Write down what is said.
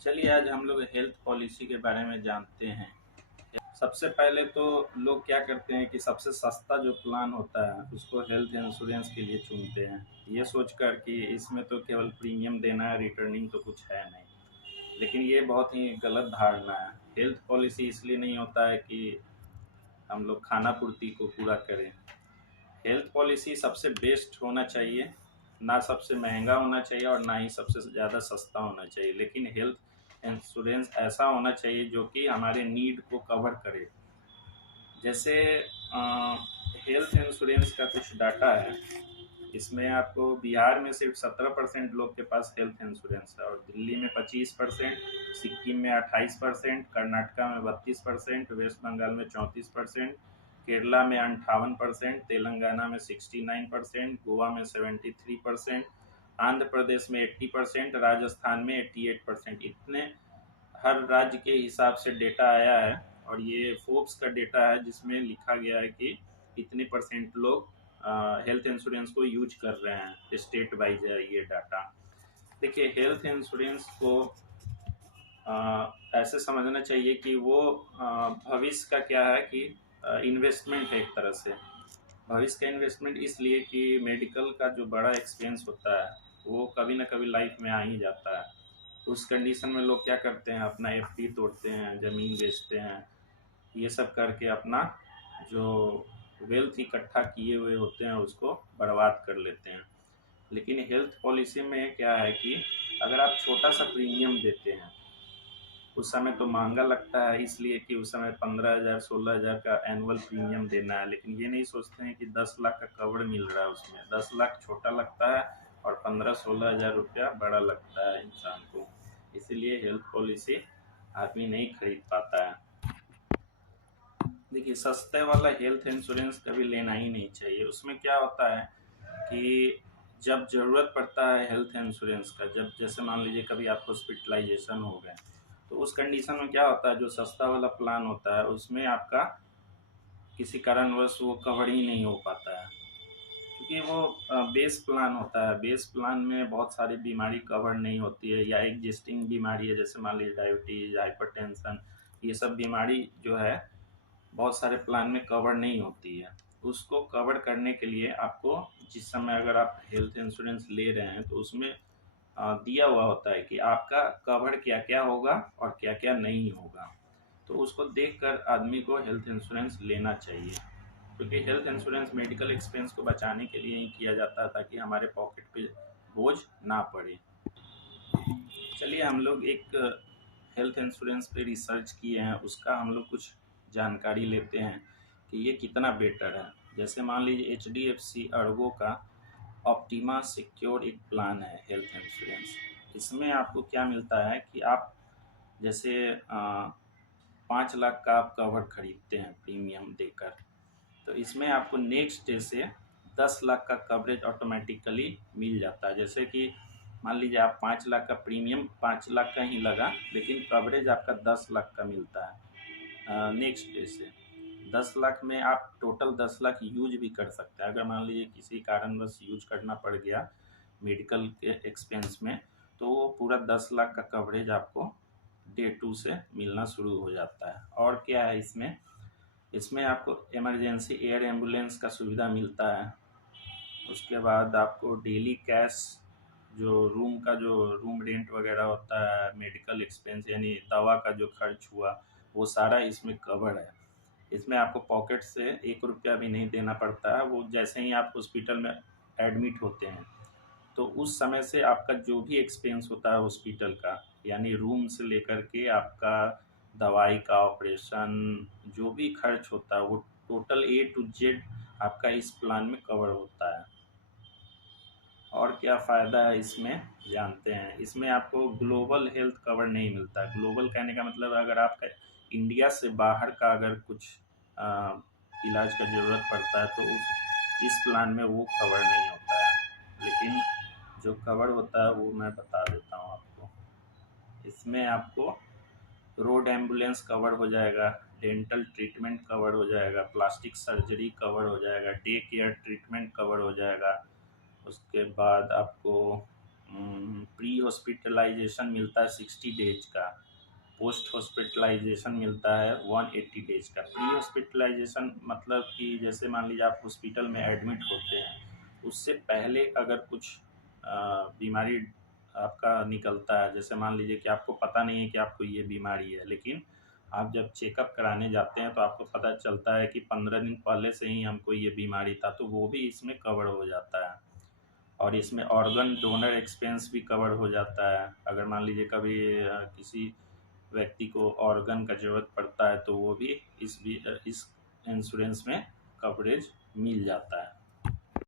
चलिए आज हम लोग हेल्थ पॉलिसी के बारे में जानते हैं। सबसे पहले तो लोग क्या करते हैं कि सबसे सस्ता जो प्लान होता है उसको हेल्थ इंश्योरेंस के लिए चुनते हैं, ये सोचकर कि इसमें तो केवल प्रीमियम देना है, रिटर्निंग तो कुछ है नहीं। लेकिन ये बहुत ही गलत धारणा है। हेल्थ पॉलिसी इसलिए नहीं होता है कि हम लोग खाना पूर्ति को पूरा करें। हेल्थ पॉलिसी सबसे बेस्ट होना चाहिए, ना सबसे महंगा होना चाहिए और ना ही सबसे ज़्यादा सस्ता होना चाहिए, लेकिन हेल्थ इंश्योरेंस ऐसा होना चाहिए जो कि हमारे नीड को कवर करे। जैसे हेल्थ इंश्योरेंस का कुछ डाटा है। इसमें आपको बिहार में सिर्फ 17% लोग के पास हेल्थ इंश्योरेंस है, और दिल्ली में 25%, सिक्किम में 28%, कर्नाटका में 32%, वेस्ट बंगाल में 34%, केरला में 58%, तेलंगाना में 69%, गोवा में 73%, आंध्र प्रदेश में 80%, राजस्थान में 88%। इतने हर राज्य के हिसाब से डेटा आया है, और ये फोर्ब्स का डेटा है जिसमें लिखा गया है कि इतने परसेंट लोग हेल्थ इंश्योरेंस को यूज कर रहे हैं। स्टेट वाइज है ये डाटा। देखिए, हेल्थ इंश्योरेंस को ऐसे समझना चाहिए कि वो भविष्य का क्या है कि इन्वेस्टमेंट है एक तरह से। भविष्य का इन्वेस्टमेंट इसलिए कि मेडिकल का जो बड़ा एक्सपेंस होता है वो कभी ना कभी लाइफ में आ ही जाता है। उस कंडीशन में लोग क्या करते हैं, अपना एफडी तोड़ते हैं, ज़मीन बेचते हैं, ये सब करके अपना जो वेल्थ इकट्ठा किए हुए होते हैं उसको बर्बाद कर लेते हैं। लेकिन हेल्थ पॉलिसी में क्या है कि अगर आप छोटा सा प्रीमियम देते हैं, उस समय तो महंगा लगता है इसलिए कि उस समय 15,000 16,000 का एनुअल प्रीमियम देना है, लेकिन ये नहीं सोचते हैं कि 10 लाख का कवर मिल रहा है। उसमें 10 लाख छोटा लगता है और 15-16 हज़ार रुपया बड़ा लगता है इंसान को। इसीलिए हेल्थ पॉलिसी आदमी नहीं खरीद पाता है। देखिए, सस्ते वाला हेल्थ इंश्योरेंस कभी लेना ही नहीं चाहिए। उसमें क्या होता है कि जब ज़रूरत पड़ता है हेल्थ इंश्योरेंस का, जब जैसे मान लीजिए कभी आप हॉस्पिटलाइजेशन हो गए, तो उस कंडीशन में क्या होता है, जो सस्ता वाला प्लान होता है उसमें आपका किसी कारणवश वो कवर ही नहीं हो पाता है, क्योंकि वो बेस प्लान होता है। बेस प्लान में बहुत सारी बीमारी कवर नहीं होती है, या एग्जिस्टिंग बीमारी है, जैसे मान लीजिए डायबिटीज, हाइपरटेंशन, ये सब बीमारी जो है बहुत सारे प्लान में कवर नहीं होती है। उसको कवर करने के लिए आपको, जिस समय अगर आप हेल्थ इंश्योरेंस ले रहे हैं तो उसमें दिया हुआ होता है कि आपका कवर क्या क्या होगा और क्या क्या नहीं होगा। तो उसको देखकर आदमी को हेल्थ इंश्योरेंस लेना चाहिए, क्योंकि हेल्थ इंश्योरेंस मेडिकल एक्सपेंस को बचाने के लिए ही किया जाता है, ताकि हमारे पॉकेट पे बोझ ना पड़े। चलिए, हम लोग एक हेल्थ इंश्योरेंस पे रिसर्च किए हैं, उसका हम लोग कुछ जानकारी लेते हैं कि ये कितना बेटर है। जैसे मान लीजिए HDFC अर्गो का ऑप्टिमा सिक्योर एक प्लान है हेल्थ इंश्योरेंस। इसमें आपको क्या मिलता है कि आप जैसे 5 लाख का आप कवर खरीदते हैं प्रीमियम देकर, तो इसमें आपको नेक्स्ट डे से 10 लाख का कवरेज ऑटोमेटिकली मिल जाता है। जैसे कि मान लीजिए आप 5 लाख का प्रीमियम 5 लाख का ही लगा, लेकिन कवरेज आपका 10 लाख का मिलता है नेक्स्ट डे से। 10 लाख में आप टोटल 10 लाख यूज भी कर सकते हैं। अगर मान लीजिए किसी कारणवश यूज करना पड़ गया मेडिकल के एक्सपेंस में, तो वो पूरा 10 लाख का कवरेज आपको डे 2 से मिलना शुरू हो जाता है। और क्या है इसमें, इसमें आपको इमरजेंसी एयर एम्बुलेंस का सुविधा मिलता है। उसके बाद आपको डेली कैश, जो रूम का जो रूम रेंट वगैरह होता है, मेडिकल एक्सपेंस यानी दवा का जो खर्च हुआ, वो सारा इसमें कवर है। इसमें आपको पॉकेट से 1 रुपया भी नहीं देना पड़ता है। वो जैसे ही आप हॉस्पिटल में एडमिट होते हैं, तो उस समय से आपका जो भी एक्सपेंस होता है हॉस्पिटल का, यानी रूम से लेकर के आपका दवाई का, ऑपरेशन, जो भी खर्च होता है, वो टोटल A to Z आपका इस प्लान में कवर होता है। और क्या फ़ायदा है इसमें जानते हैं। इसमें आपको ग्लोबल हेल्थ कवर नहीं मिलता। ग्लोबल कहने का मतलब अगर आपका इंडिया से बाहर का अगर कुछ इलाज का ज़रूरत पड़ता है, तो उस इस प्लान में वो कवर नहीं होता है। लेकिन जो कवर होता है वो मैं बता देता हूँ आपको। इसमें आपको रोड एम्बुलेंस कवर हो जाएगा, डेंटल ट्रीटमेंट कवर हो जाएगा, प्लास्टिक सर्जरी कवर हो जाएगा, डे केयर ट्रीटमेंट कवर हो जाएगा। उसके बाद आपको प्री हॉस्पिटलाइजेशन मिलता है 60 डेज का, पोस्ट हॉस्पिटलाइजेशन मिलता है 180 डेज का। प्री हॉस्पिटलाइजेशन मतलब कि जैसे मान लीजिए आप हॉस्पिटल में एडमिट होते हैं, उससे पहले अगर कुछ बीमारी आपका निकलता है, जैसे मान लीजिए कि आपको पता नहीं है कि आपको ये बीमारी है, लेकिन आप जब चेकअप कराने जाते हैं तो आपको पता चलता है कि 15 दिन पहले से ही हमको ये बीमारी था, तो वो भी इसमें कवर हो जाता है। और इसमें ऑर्गन डोनर एक्सपेंस भी कवर हो जाता है। अगर मान लीजिए कभी किसी व्यक्ति को ऑर्गन का ज़रूरत पड़ता है तो वो भी इस इंश्योरेंस में कवरेज मिल जाता है।